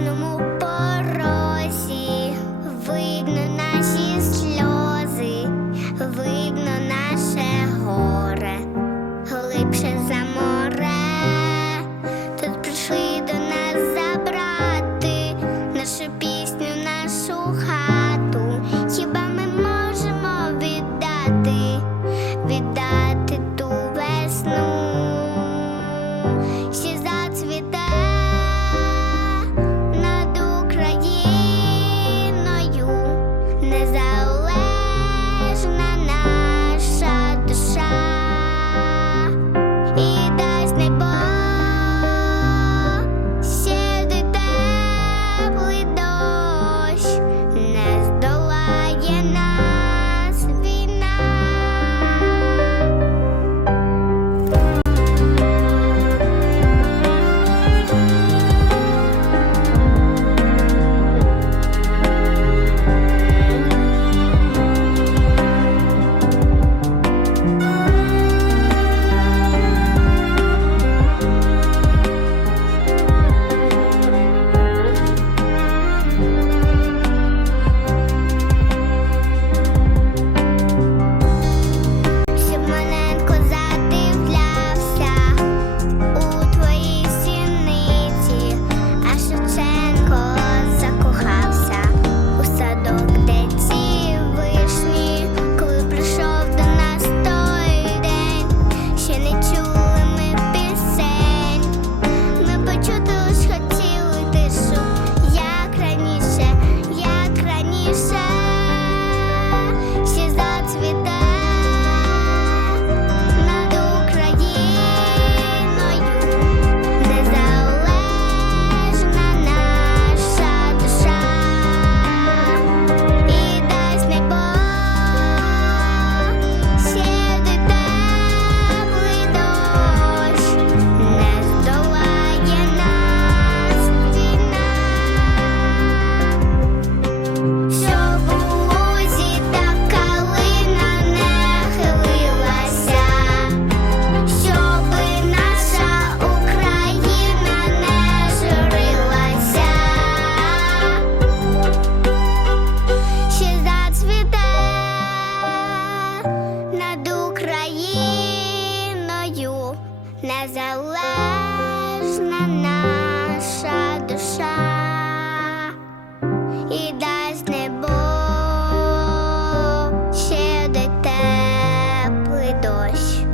no meu said безмежна наша душа і дасть небо ще теплий дощ.